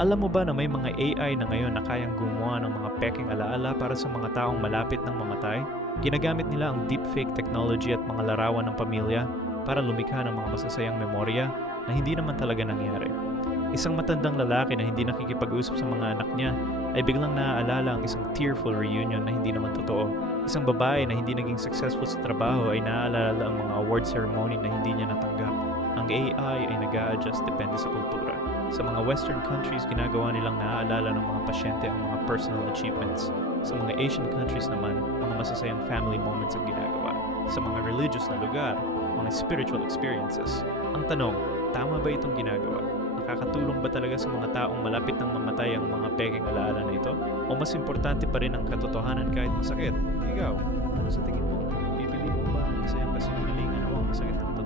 Alam mo ba na may mga AI na ngayon na kayang gumawa ng mga peking alaala para sa mga taong malapit ng mamatay? Ginagamit nila ang deepfake technology at mga larawan ng pamilya para lumikha ng mga masasayang memorya na hindi naman talaga nangyari. Isang matandang lalaki na hindi nakikipag-usap sa mga anak niya ay biglang naaalala ang isang tearful reunion na hindi naman totoo. Isang babae na hindi naging successful sa trabaho ay naaalala ang mga award ceremony na hindi niya natanggap. Ang AI ay nag-a-adjust depende sa kultura. Sa mga Western countries, ginagawa nilang naaalala ng mga pasyente ang mga personal achievements. Sa mga Asian countries naman, mga masasayang family moments ang ginagawa. Sa mga religious na lugar, mga spiritual experiences. Ang tanong, tama ba itong ginagawa? Nakakatulong ba talaga sa mga taong malapit ng mamatay ang mga peking alaala na ito? O mas importante pa rin ang katotohanan kahit masakit? Ikaw, ano sa tingin mo? Pipiliin mo ba ang masayang kasinungalingan o ang masakit na